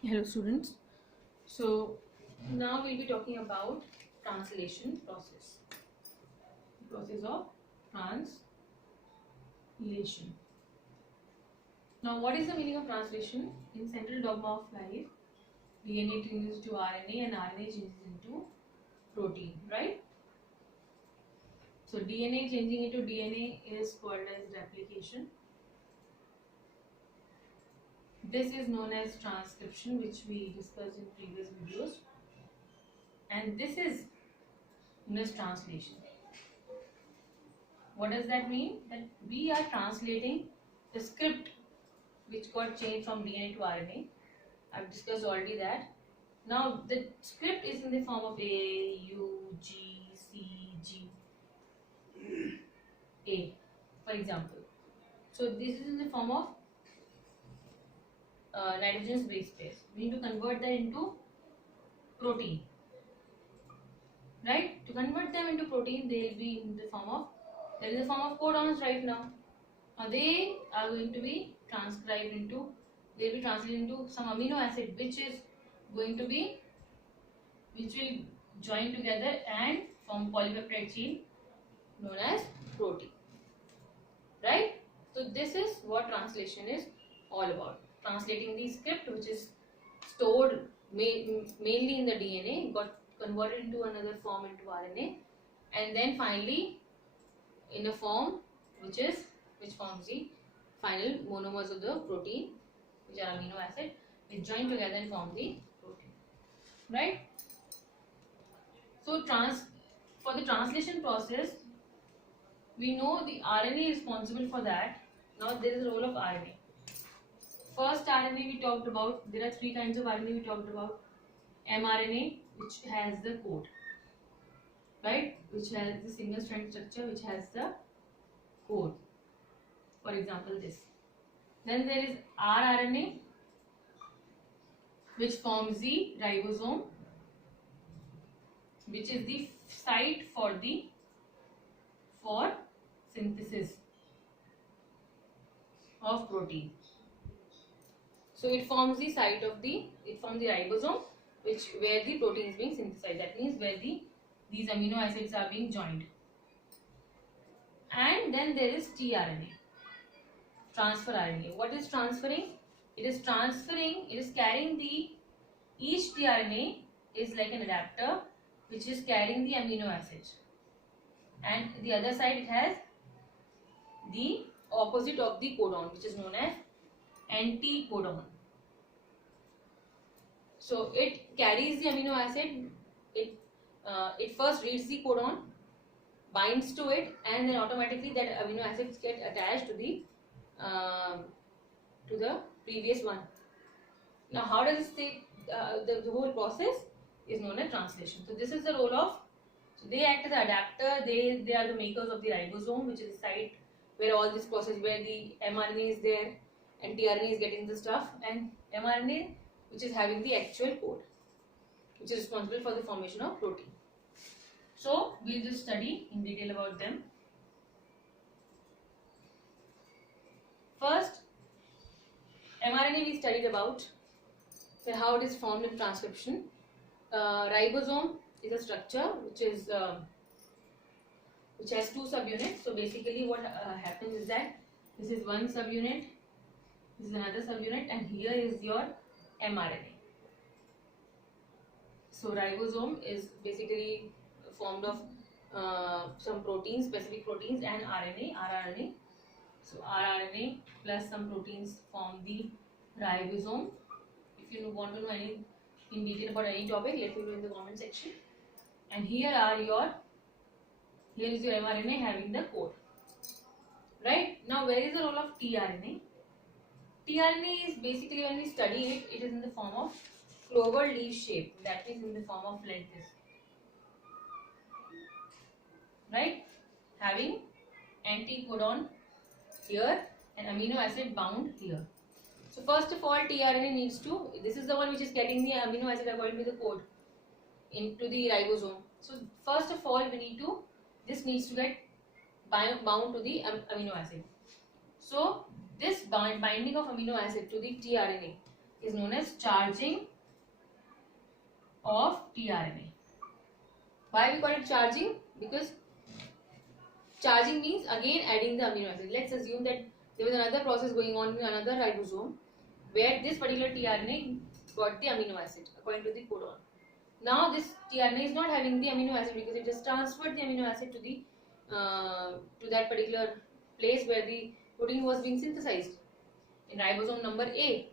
Hello students. So now we'll be talking about translation process of translation. Now what is the meaning of translation? In central dogma of life, DNA changes to RNA and RNA changes into protein, right? So DNA changing into DNA is called as replication. This is known as transcription, which we discussed in previous videos, and this is known as translation. What does that mean? That we are translating the script which got changed from DNA to RNA. I've discussed already that. Now the script is in the form of A, U, G, C, G, A, for example. So this is in the form of nitrogenous base pairs. We need to convert that into protein, right? To convert them into protein, they will be in the form of codons right now. Now they are going to be transcribed into, they'll be translated into some amino acid which will join together and form polypeptide chain known as protein, right? So this is what translation is all about. Translating the script which is stored mainly in the DNA, got converted into another form into RNA, and then finally in a form which forms the final monomers of the protein, which are amino acid, which join together and form the protein, right? So for the translation process, we know the RNA is responsible for that. Now there is a role of RNA. First RNA we talked about, there are three kinds of RNA we talked about. mRNA, which has the code, right? Which has the single strand structure, which has the code. For example, this. Then there is rRNA, which forms the ribosome, which is the site for synthesis of protein. So it forms the ribosome, where the protein is being synthesized. That means where these amino acids are being joined. And then there is tRNA, transfer RNA. What is transferring? It is carrying each tRNA is like an adapter which is carrying the amino acid, and the other side it has the opposite of the codon, which is known as anticodon. So it carries the amino acid, it first reads the codon, binds to it, and then automatically that amino acids get attached to the previous one. Now how does this take, the whole process is known as translation. So this is the role of, so they act as an adapter, they are the makers of the ribosome, which is the site where all this process, where the mRNA is there and tRNA is getting the stuff, and mRNA which is having the actual code, which is responsible for the formation of protein. So we'll just study in detail about them. First, mRNA we studied about, so how it is formed in transcription. Ribosome is a structure which has two subunits. So basically what happens is that this is one subunit, this is another subunit, and here is your mRNA. So ribosome is basically formed of some proteins, specific proteins, and rRNA. So rRNA plus some proteins form the ribosome. If you want to know any in detail about any topic, let me know in the comment section. And here is your mRNA having the code. Right? Now where is the role of tRNA? tRNA is basically, when we study it, it is in the form of clover leaf shape. That is in the form of like this. Right? Having anticodon here and amino acid bound here. So first of all, tRNA needs to, this is the one which is getting the amino acid according to the code into the ribosome. So first of all, this needs to get bound to the amino acid. So this binding of amino acid to the tRNA is known as charging of tRNA. Why we call it charging? Because charging means again adding the amino acid. Let's assume that there was another process going on in another ribosome where this particular tRNA got the amino acid according to the codon. Now this tRNA is not having the amino acid because it just transferred the amino acid to the to that particular place where the protein was being synthesized in ribosome number A.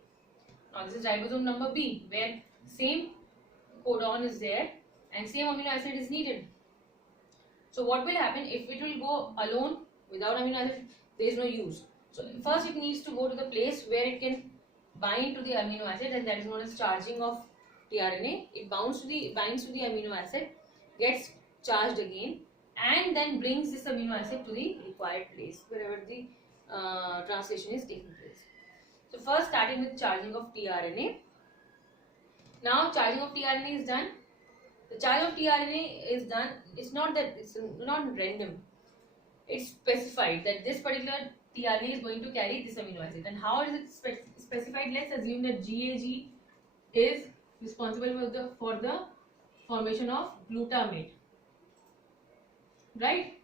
Now this is ribosome number B where same codon is there and same amino acid is needed. So what will happen if it will go alone without amino acid? There is no use. So first it needs to go to the place where it can bind to the amino acid, and that is known as charging of tRNA. It binds to the amino acid, gets charged again, and then brings this amino acid to the required place wherever the translation is taking place. So first starting with charging of tRNA. Now charging of tRNA is done. The charge of tRNA is done. It's not random. It's specified that this particular tRNA is going to carry this amino acid. And how is it specified? Let's assume that GAG is responsible for the formation of glutamate, right?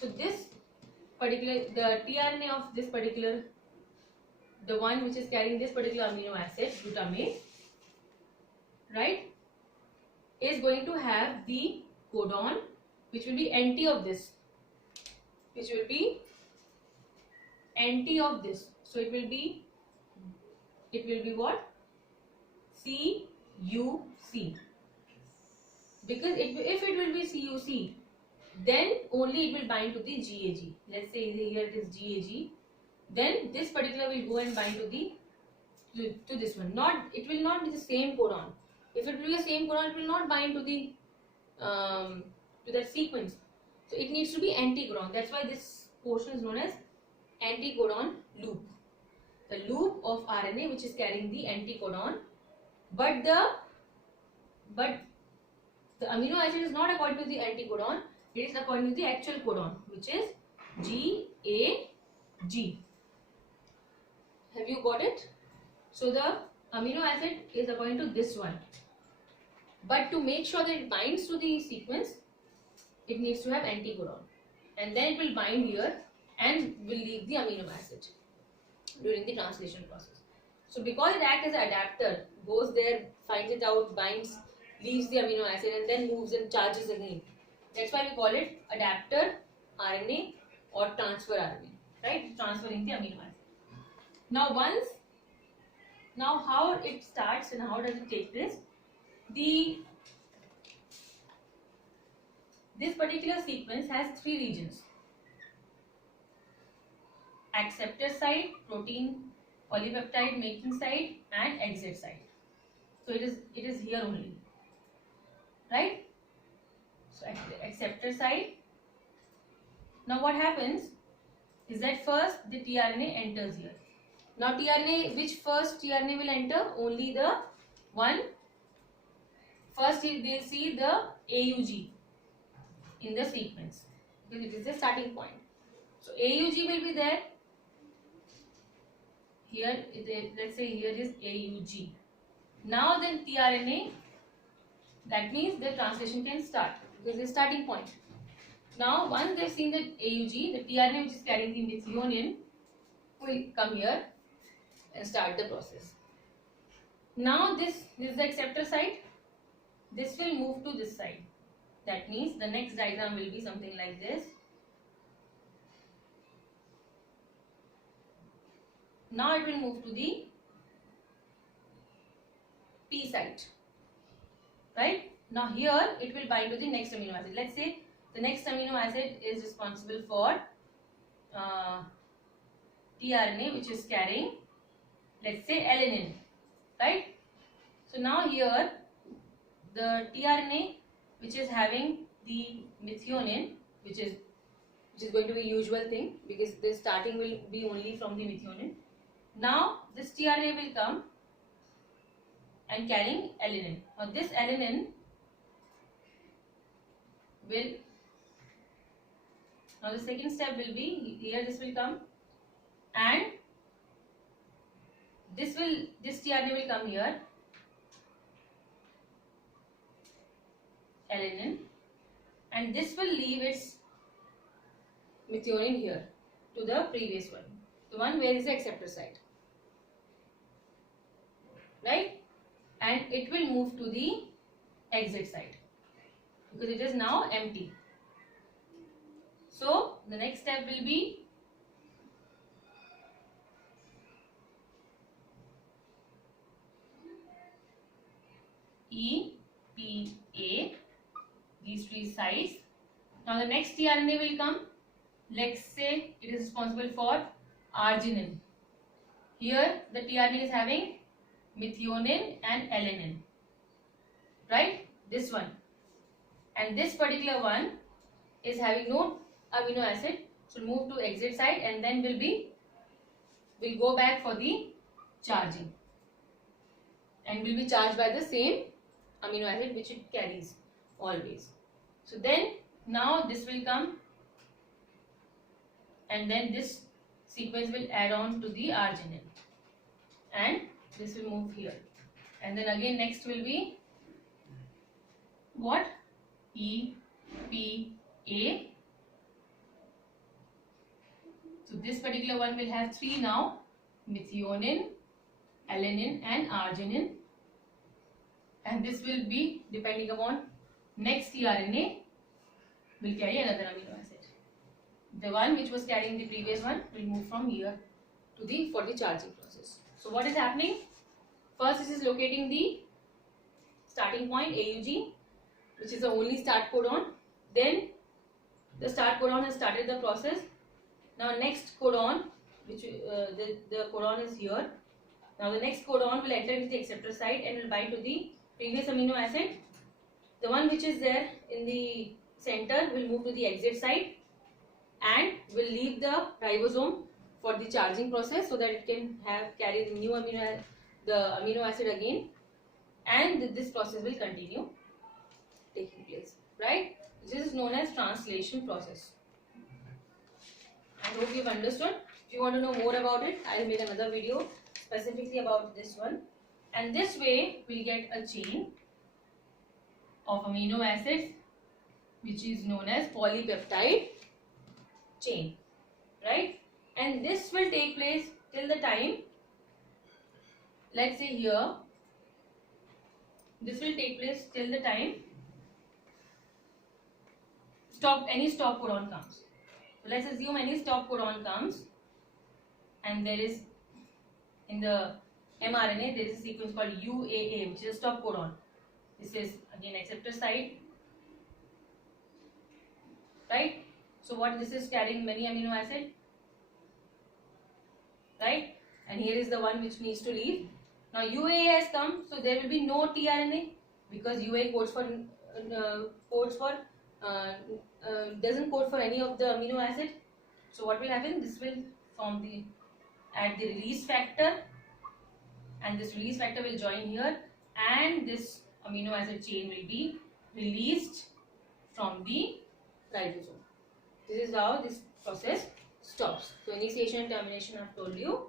So this particular, the tRNA of this particular, the one which is carrying this particular amino acid, glutamate, right, is going to have the codon which will be anti of this, So it will be what? CUC. Because if it will be CUC, then only it will bind to the GAG. Let's say here it is GAG. Then this particular will go and bind to this one. It will not be the same codon. If it will be the same codon, it will not bind to the to that sequence. So it needs to be anti-codon. That's why this portion is known as anti-codon loop. The loop of RNA which is carrying the anti-codon, but the amino acid is not according to the anti-codon. It is according to the actual codon, which is GAG. Have you got it? So the amino acid is according to this one. But to make sure that it binds to the sequence, it needs to have anti-codon. And then it will bind here and will leave the amino acid during the translation process. So because it acts as an adapter, goes there, finds it out, binds, leaves the amino acid and then moves and charges again. That's why we call it adapter RNA or transfer RNA, right? Transferring the amino acid. Now how it starts and how does it take place? This particular sequence has 3 regions: acceptor site, protein polypeptide making site, and exit site. So it is here only, right? So acceptor site. Now what happens is that first the tRNA enters here. Now which first tRNA will enter? Only the one. First they see the AUG in the sequence because it is the starting point. So AUG will be there. Here, let's say here is AUG. Now then tRNA, that means the translation can start because it is starting point. Now once they have seen the AUG, the tRNA which is carrying the methionine will come here and start the process. Now this is the acceptor site. This will move to this side. That means the next diagram will be something like this. Now it will move to the P site, right? Now here it will bind to the next amino acid. Let's say the next amino acid is responsible for tRNA which is carrying, let's say, alanine, right? So now here the tRNA which is having the methionine, which is going to be usual thing because the starting will be only from the methionine. Now this tRNA will come and carrying alanine. Now this alanine will, now the second step will be here, this will come and this tRNA will come here, alanine, and this will leave its methionine here to the previous one, the one where is the acceptor site, right? And it will move to the exit site because it is now empty. So the next step will be EPA, these three sites. Now the next tRNA will come. Let's say it is responsible for arginine. Here the tRNA is having methionine and alanine, right? This one, and this particular one is having no amino acid, so move to exit site, and then will go back for the charging, and will be charged by the same amino acid which it carries always. So then now this will come, and then this sequence will add on to the arginine, and this will move here, and then again next will be what? EPA. So this particular one will have three now: methionine, alanine and arginine, and this will be depending upon next tRNA will carry another amino acid. The one which was carrying the previous one will move from here to the for the charging process. So what is happening? First, this is locating the starting point AUG, which is the only start codon. Then the start codon has started the process. Now next codon, which the codon is here. Now the next codon will enter into the acceptor site and will bind to the previous amino acid. The one which is there in the center will move to the exit site and will leave the ribosome for the charging process, so that it can carry the new amino acid again, and this process will continue taking place, right? This is known as translation process. I hope you've understood. If you want to know more about it, I'll make another video specifically about this one. And this way we'll get a chain of amino acids which is known as polypeptide chain, right? And this will take place till the time, let's say here, this will take place till the time any stop codon comes. So let's assume any stop codon comes, and there is in the mRNA there is a sequence called UAA, which is a stop codon. This is again acceptor site, right? So what this is carrying many amino acid, right? And here is the one which needs to leave. Now UAA has come, so there will be no tRNA because UAA codes for doesn't code for any of the amino acid. So what will happen? This will form at the release factor, and this release factor will join here, and this amino acid chain will be released from the ribosome. This is how this process stops. So initiation and termination I've told you.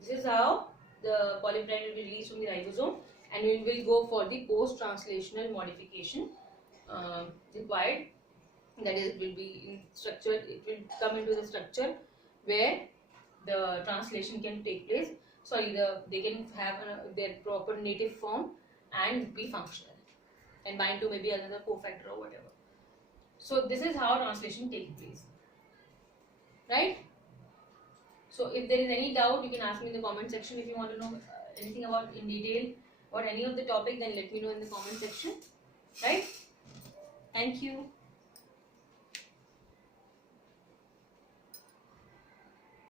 This is how the polypeptide will be released from the ribosome, and we will go for the post-translational modification required. That is, it will be in structure. It will come into the structure where the translation can take place. Sorry, they can have their proper native form and be functional and bind to maybe another cofactor or whatever. So this is how translation takes place, right? So if there is any doubt, you can ask me in the comment section. If you want to know anything about in detail or any of the topic, then let me know in the comment section, right? Thank you.